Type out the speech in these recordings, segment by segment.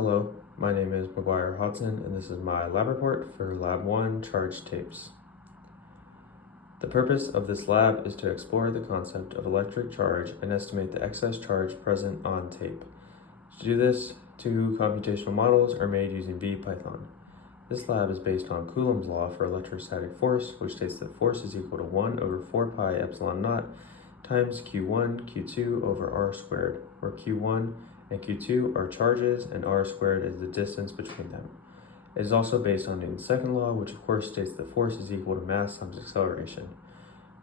Hello, my name is McGuire Hodson, and this is my lab report for Lab 1 Charge Tapes. The purpose of this lab is to explore the concept of electric charge and estimate the excess charge present on tape. To do this, two computational models are made using VPython. This lab is based on Coulomb's law for electrostatic force, which states that force is equal to 1 over 4 pi epsilon naught times Q1, Q2 over R squared, where Q1 and Q2 are charges and R squared is the distance between them. It is also based on Newton's second law, which of course states that force is equal to mass times acceleration.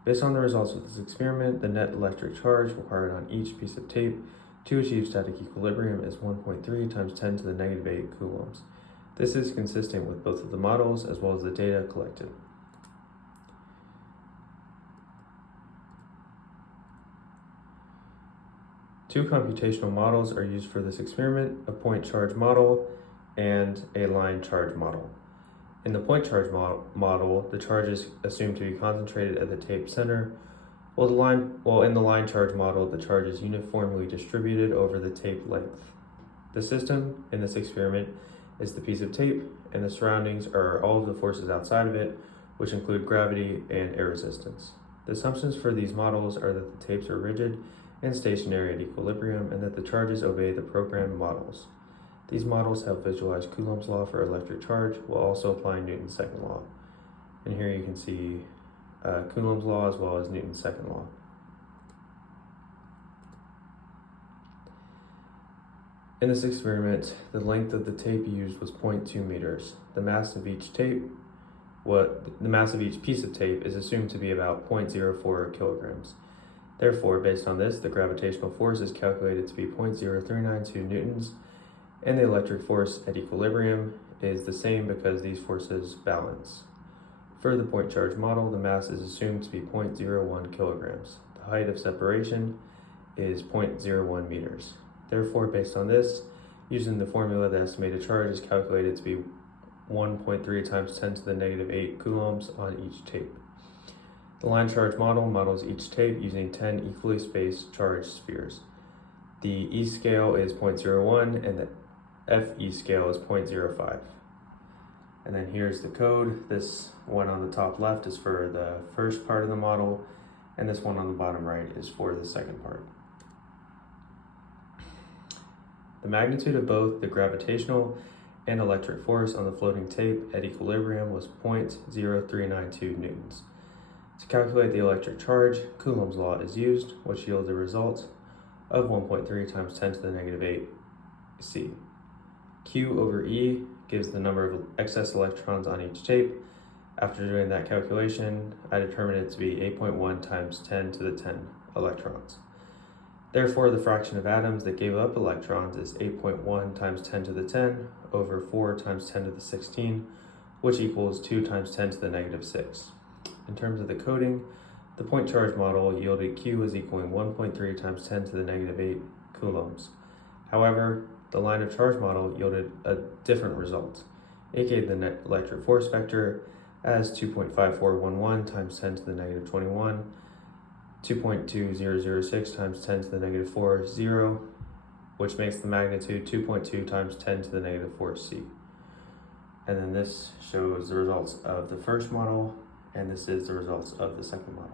Based on the results of this experiment, the net electric charge required on each piece of tape to achieve static equilibrium is 1.3 times 10 to the negative 8 coulombs. This is consistent with both of the models as well as the data collected. Two computational models are used for this experiment, a point charge model and a line charge model. In the point charge model, the charge is assumed to be concentrated at the tape center, while in the line charge model, the charge is uniformly distributed over the tape length. The system in this experiment is the piece of tape, and the surroundings are all of the forces outside of it, which include gravity and air resistance. The assumptions for these models are that the tapes are rigid and stationary at equilibrium, and that the charges obey the programmed models. These models help visualize Coulomb's law for electric charge while also applying Newton's second law. And here you can see Coulomb's law as well as Newton's second law. In this experiment, the length of the tape used was 0.2 meters. The mass of each piece of tape is assumed to be about 0.04 kilograms. Therefore, based on this, the gravitational force is calculated to be 0.0392 newtons, and the electric force at equilibrium is the same because these forces balance. For the point charge model, the mass is assumed to be 0.01 kilograms. The height of separation is 0.01 meters. Therefore, based on this, using the formula, the estimated charge is calculated to be 1.3 times 10 to the negative 8 coulombs on each tape. The line charge model models each tape using 10 equally spaced charged spheres. The E scale is 0.01 and the FE scale is 0.05. And then here's the code. This one on the top left is for the first part of the model, and this one on the bottom right is for the second part. The magnitude of both the gravitational and electric force on the floating tape at equilibrium was 0.0392 newtons. To calculate the electric charge, Coulomb's law is used, which yields a result of 1.3 times 10 to the negative 8 C. Q over E gives the number of excess electrons on each tape. After doing that calculation, I determined it to be 8.1 times 10 to the 10 electrons. Therefore, the fraction of atoms that gave up electrons is 8.1 times 10 to the 10 over 4 times 10 to the 16, which equals 2 times 10 to the negative 6. In terms of the coding, the point charge model yielded Q as equaling 1.3 times 10 to the negative 8 coulombs. However, the line of charge model yielded a different result. It gave the net electric force vector as 2.5411 times 10 to the negative 21, 2.2006 times 10 to the negative 4, 0, which makes the magnitude 2.2 times 10 to the negative 4 C. And then this shows the results of the first model, and this is the results of the second model.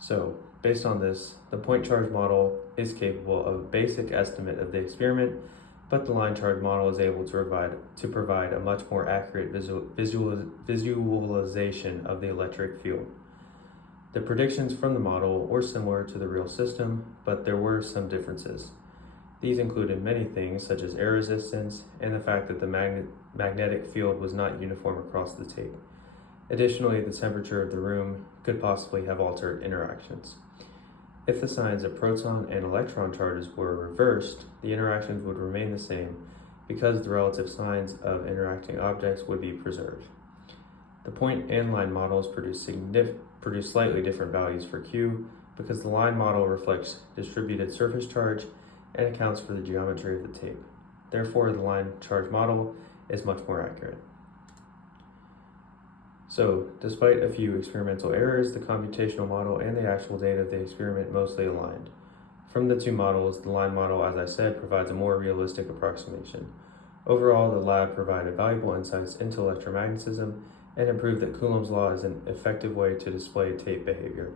So, based on this, the point charge model is capable of a basic estimate of the experiment, but the line charge model is able to provide a much more accurate visualization of the electric field. The predictions from the model were similar to the real system, but there were some differences. These included many things such as air resistance and the fact that the magnetic field was not uniform across the tape. Additionally, the temperature of the room could possibly have altered interactions. If the signs of proton and electron charges were reversed, the interactions would remain the same because the relative signs of interacting objects would be preserved. The point and line models produce slightly different values for Q because the line model reflects distributed surface charge and accounts for the geometry of the tape. Therefore, the line charge model is much more accurate. So, despite a few experimental errors, the computational model and the actual data of the experiment mostly aligned. From the two models, the line model, as I said, provides a more realistic approximation. Overall, the lab provided valuable insights into electromagnetism and improved that Coulomb's law is an effective way to display tape behavior.